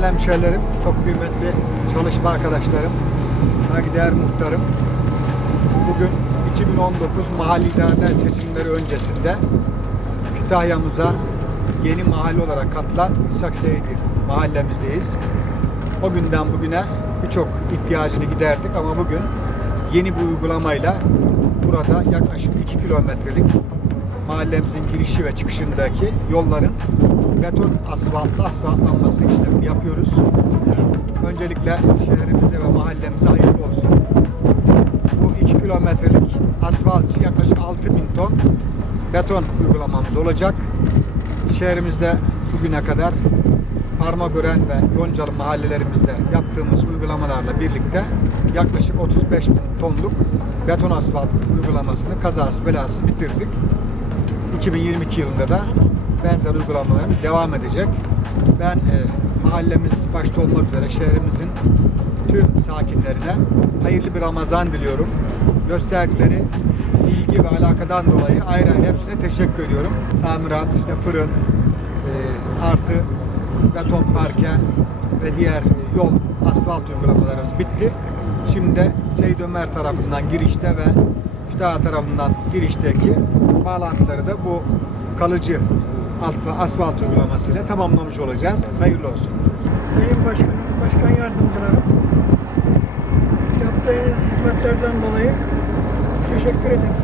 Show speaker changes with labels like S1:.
S1: Değerli hemşehrilerim, çok kıymetli çalışma arkadaşlarım, saygıdeğer muhtarım. Bugün 2019 mahalli idareler seçimleri öncesinde Kütahya'mıza yeni mahalle olarak katılan İshak Seydi mahallemizdeyiz. O günden bugüne birçok ihtiyacını giderdik ama bugün yeni bir uygulamayla burada yaklaşık 2 kilometrelik mahallemizin girişi ve çıkışındaki yolların beton asfaltla asfaltlanması işlemini yapıyoruz. Öncelikle şehrimize ve mahallemize hayırlı olsun. Bu 2 kilometrelik asfalt yaklaşık 6000 ton beton uygulamamız olacak. Şehrimizde bugüne kadar Parmagören ve Yoncalı mahallelerimizde yaptığımız uygulamalarla birlikte yaklaşık 35 bin tonluk beton asfalt uygulamasını kazasız belasız bitirdik. 2022 yılında da benzer uygulamalarımız devam edecek. Ben e, mahallemiz başta olmak üzere şehrimizin tüm sakinlerine hayırlı bir Ramazan diliyorum. Gösterdikleri ilgi ve alakadan dolayı ayrı ayrı hepsine teşekkür ediyorum. Tamirat, işte fırın, e, artı beton parke ve diğer yol asfalt uygulamalarımız bitti. Şimdi de Seyit Ömer tarafından girişte ve Kütahya tarafından girişteki bağlantıları da bu kalıcı alt- asfalt uygulamasıyla tamamlamış olacağız. Hayırlı olsun.
S2: Sayın Başkanım, Başkan Yardımcılarım, yaptığınız hizmetlerden dolayı teşekkür ederim.